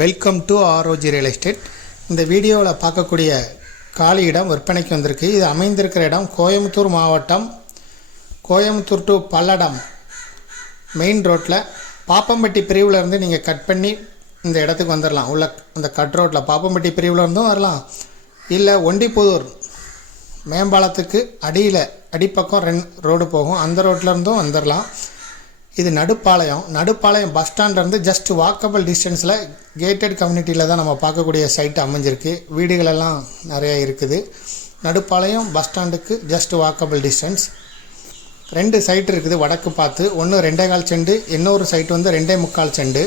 Welcome to ROG real estate. இந்த வீடியோவில் பார்க்கக்கூடிய காலி இடம் விற்பனைக்கு வந்திருக்கு. இது அமைந்திருக்கிற இடம் கோயம்புத்தூர் மாவட்டம், கோயம்புத்தூர் டு பல்லடம் மெயின் ரோட்டில் பாப்பம்பட்டி பிரிவில் இருந்து நீங்கள் கட் பண்ணி இந்த இடத்துக்கு வந்துடலாம். உள்ள அந்த கட் ரோட்டில் பாப்பம்பட்டி பிரிவில் இருந்தும் வரலாம், இல்லை ஒண்டிப்புதூர் மேம்பாலத்துக்கு அடிப்பக்கம் ரோடு போகும், அந்த ரோட்டில் இருந்தும் வந்துடலாம். இது நடுப்பாளையம் பஸ் ஸ்டாண்ட்லேருந்து ஜஸ்ட் வாக்கபிள் டிஸ்டன்ஸில் கேட்டட் கம்யூனிட்டியில் தான் நம்ம பார்க்கக்கூடிய சைட்டு அமைஞ்சிருக்கு. வீடுகளெல்லாம் நிறையா இருக்குது. நடுப்பாளையம் பஸ் ஸ்டாண்டுக்கு ஜஸ்ட் வாக்கபிள் டிஸ்டன்ஸ். 2 சைட்டு இருக்குது வடக்கு பார்த்து. ஒன்று 2.25 செண்டு, இன்னொரு சைட்டு வந்து 2.25 cent.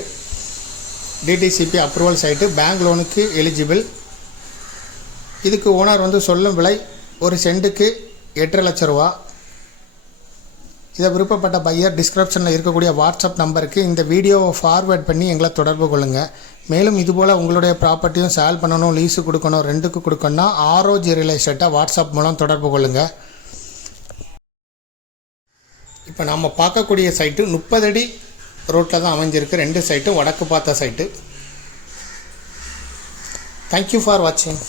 DTCP approval site, bank லோனுக்கு எலிஜிபிள். இதுக்கு ஓனர் வந்து சொல்லும் விலை ஒரு சென்ட்டுக்கு 8.5 லட்சம் ரூபா. இதை விருப்பப்பட்ட பையர் டிஸ்கிரிப்ஷனில் இருக்கக்கூடிய வாட்ஸ்அப் நம்பருக்கு இந்த வீடியோவை ஃபார்வேர்ட் பண்ணி எங்களை தொடர்பு கொள்ளுங்கள். மேலும் இதுபோல் உங்களுடைய ப்ராப்பர்ட்டியும் சேல் பண்ணணும், லீஸு கொடுக்கணும், ரெண்டுக்கு கொடுக்கணும்னா ஆர்ஓஜி ரியல் எஸ்டேட்டை வாட்ஸ்அப் மூலம் தொடர்பு கொள்ளுங்கள். இப்போ நம்ம பார்க்கக்கூடிய சைட்டு 30 அடி ரோட்டில் தான் அமைஞ்சிருக்கு. 2 சைட்டும் வடக்கு பார்த்த சைட்டு. தேங்க்யூ ஃபார் வாட்சிங்.